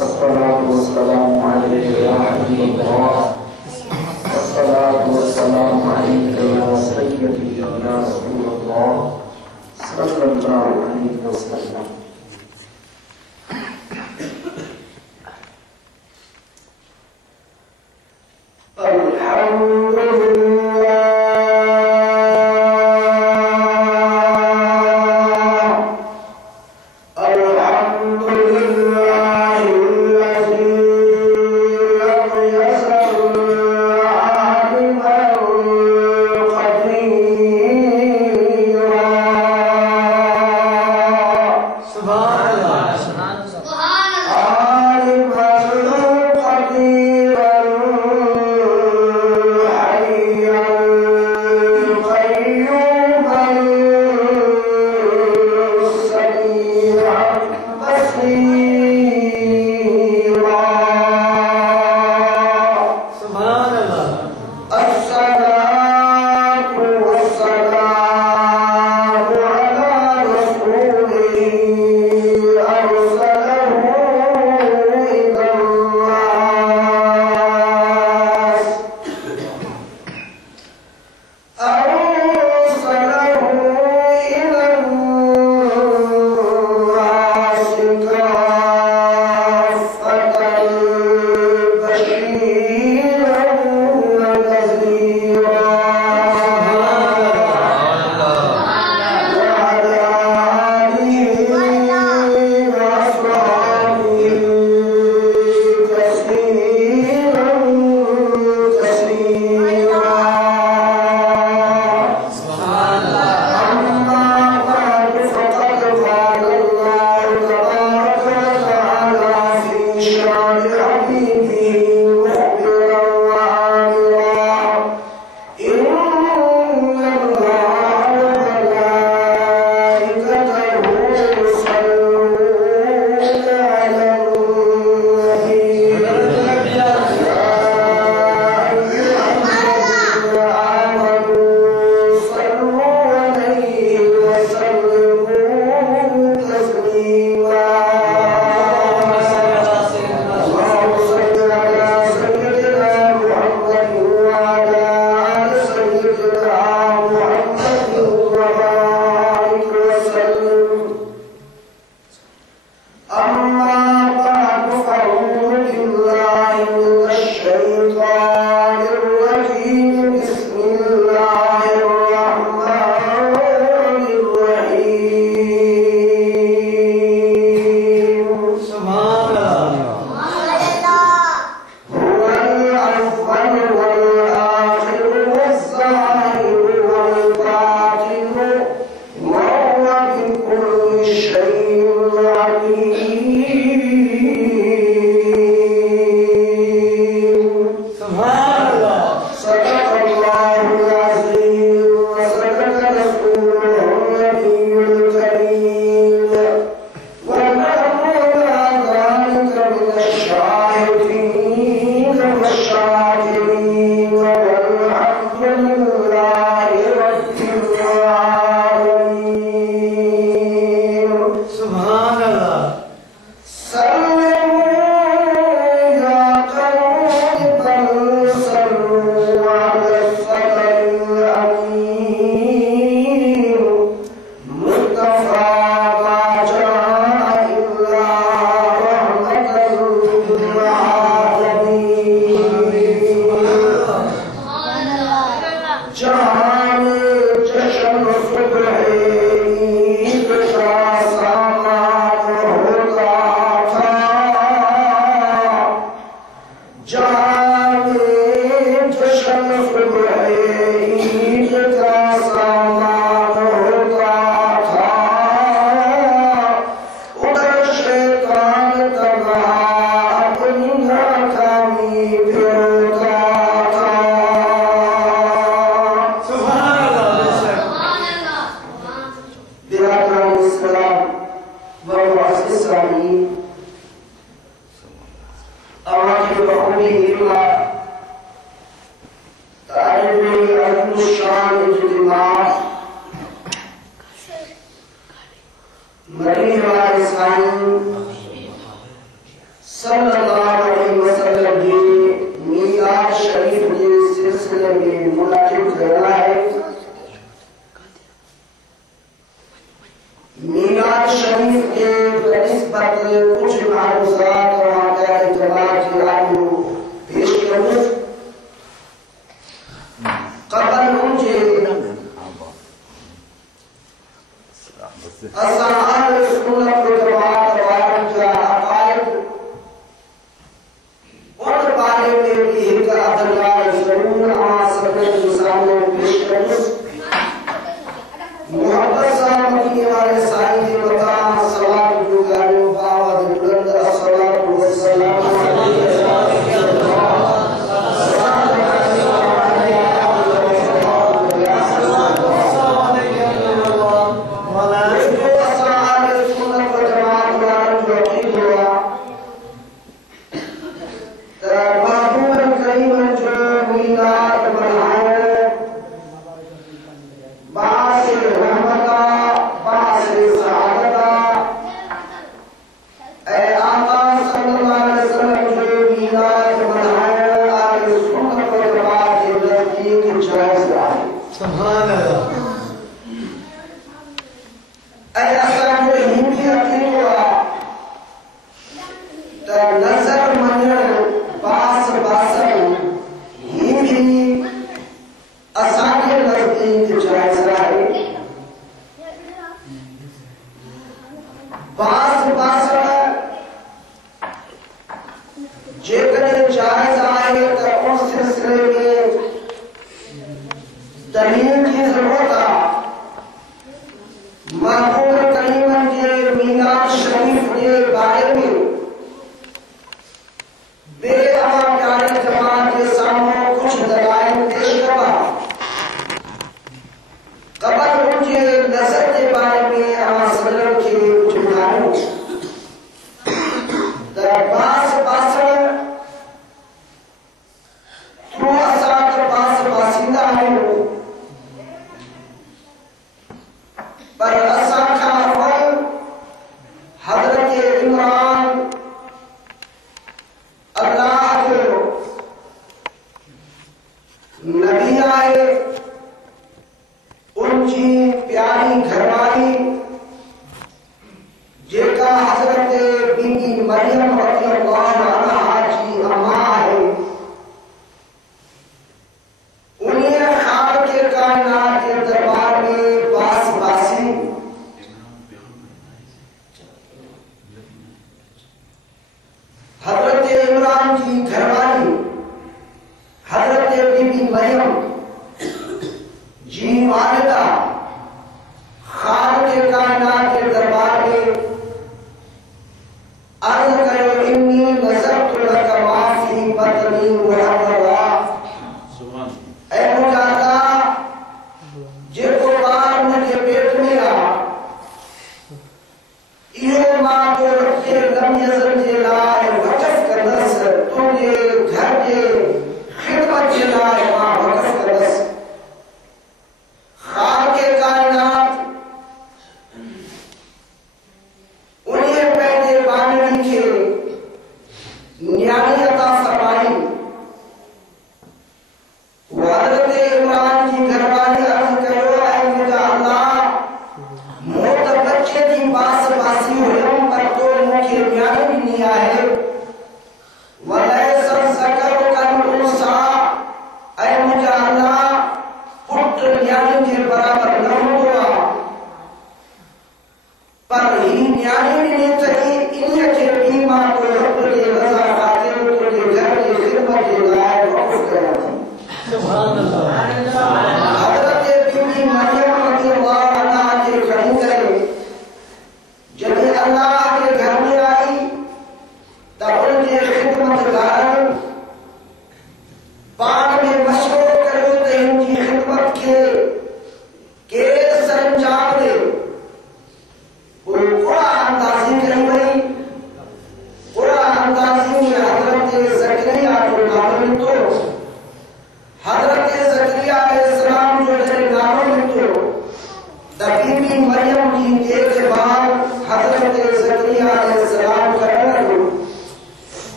الصلاة والسلام عليك يا حبيب الله، الصلاة والسلام عليك يا سيدي يا رسول الله صلى الله عليه وسلم. الحمد لله صلی اللہ علیہ وسلم جی میلاد شریف کے سلسلے میں منعقد کرنا ہے۔ میلاد شریف کے نسبت کچھ معروضات اور عقائد جماعت کی آئیوں پیش کروں۔ قبل مجھے اصحاب سنت والجماعت والوں کا عقائد اور بارے میں بھی ایک ادلال ضرور سبق کے سامنے پیش کروں۔ محبت صاحب مدینے والے سائیں کے مقام صلوات جو گاڑیوں باواد بلند الصلاۃ والسلام کے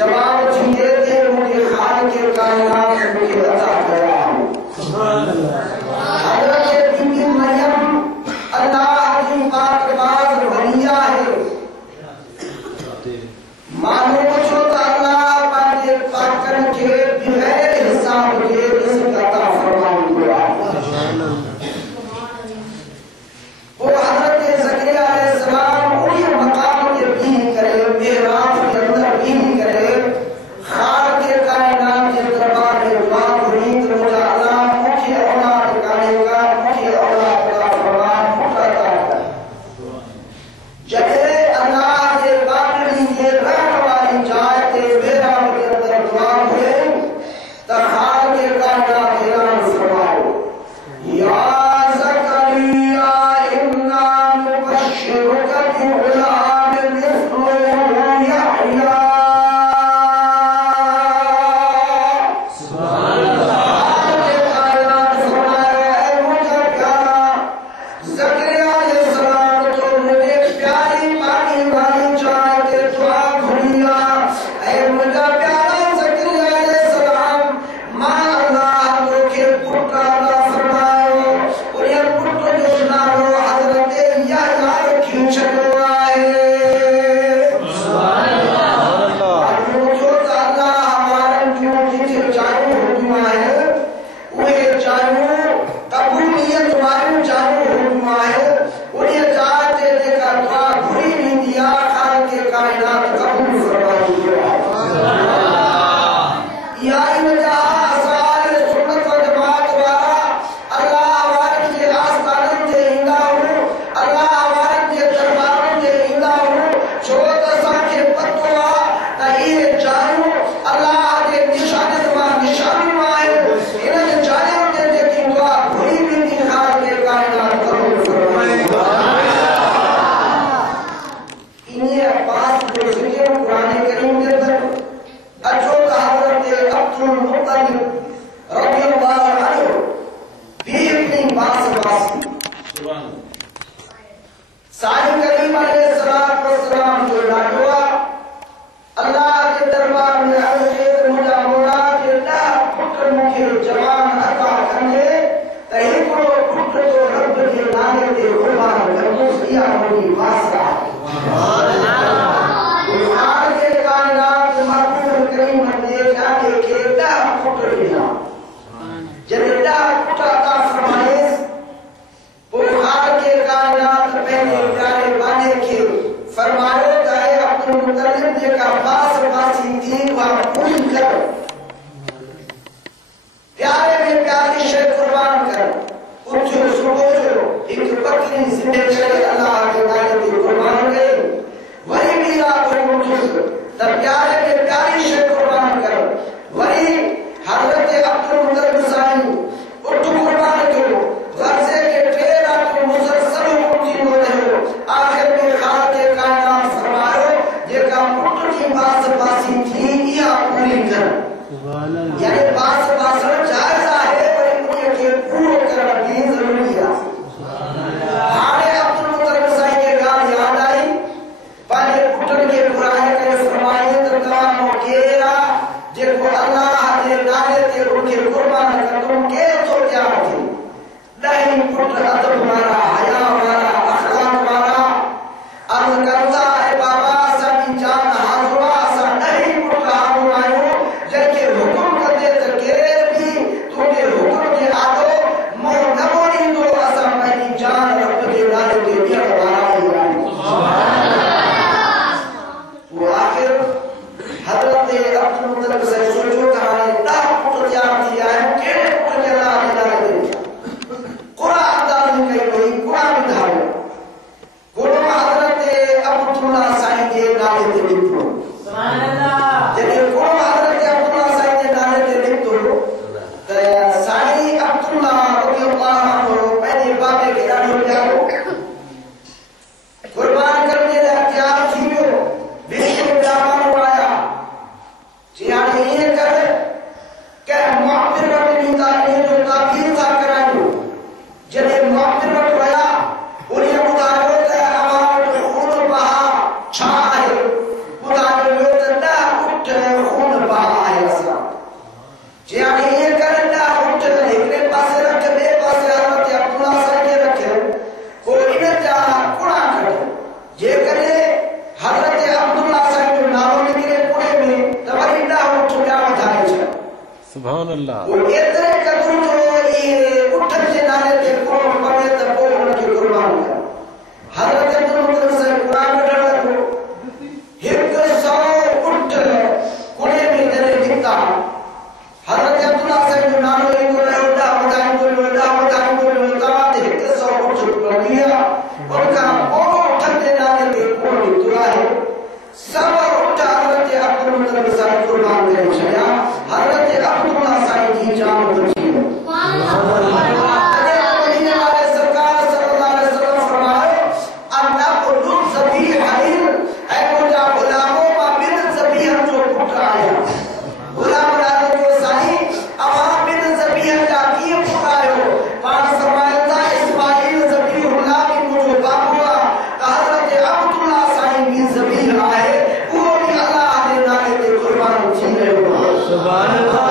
جواب جیتے تھے مجھے خان کے کائنات مجھے عطا کرا حضرت بی بی مریم اللہ کی پاک باز ولیہ ہے مانو جو اللہ پاک پاکن کے بغیر حساب کے رزق عطا فرمائے گا وہ حضرت زکریا علیہ السلام انہی مقام کے بھی کرے محراب کے اندر بھی کرے خالق کے کائنات کے دربار میں دعا ہوئی تو مجھے اللہ مجھے اولاد کرے گا مجھے اولاد کا فرمان مٹاتا ہے جبے اللہ کے باطنی کے رہنے والی جائے کے محراب کے اندر دعا ہوئے تو خالق کے کائنات اعلان فرماؤ یا سبحان اللہ. وہ اتنے قدر جو یہ اٹھن سے نالے تے کون پڑے تے کون کی قربان کر. حضرت عبد المطلب سے قرآن پڑھا کو ایک سو اٹھ کونے میں دے دیتا. حضرت عبداللہ سے جو نالو ایک کو لوٹا مدائن کو لوٹا ایک سو اٹھ پڑھ لیا. ان کا وہ اٹھن سے نالے تے کون دعا ہے سب اٹھا حضرت عبد المطلب سے قربان کرے چھیا. حضرت عبداللہ صاحب کی جان بچی ہے. مدینے والے سرکار صلی اللہ علیہ وسلم فرمائے اللہ کو لوگ ذبیح حلیل اے مجھا غلاموں ما بن ذبیح جو پٹھا آیا. غلام راجہ جو صحیح عوام بن ذبیح جا کی پٹھا آئے ہو. پاک فرمائے تھا اسماعیل ذبیح اللہ کی مجھو باپ ہوا کہ حضرت عبداللہ صاحب کی ذبیح آئے وہ بھی اللہ نے نالے دے قربان چیزے ہو. سبحان اللہ.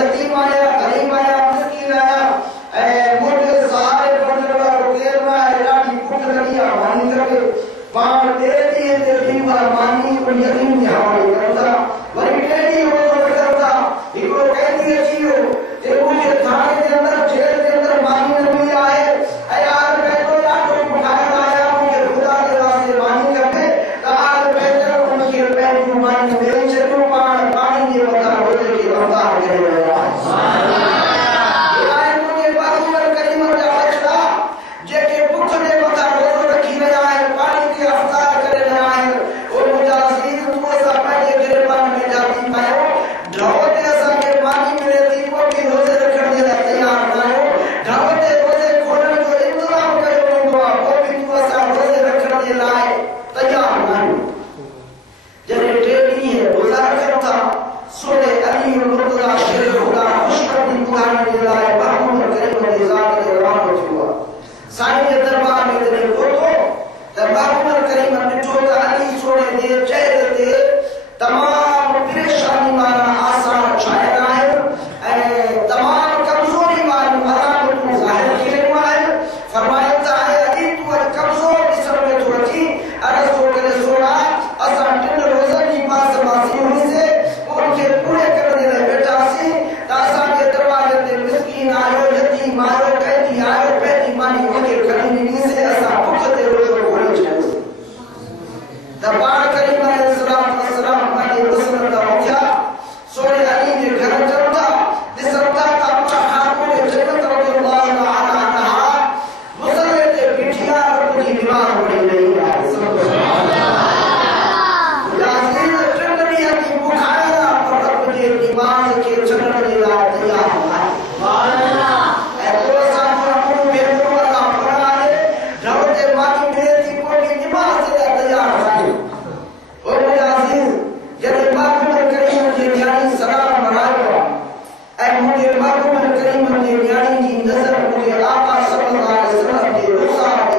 یتیم آیا غریب آیا مجھے مرحوم کریم کی نظر مجھے آقا صلی اللہ علیہ وسلم کے رخسار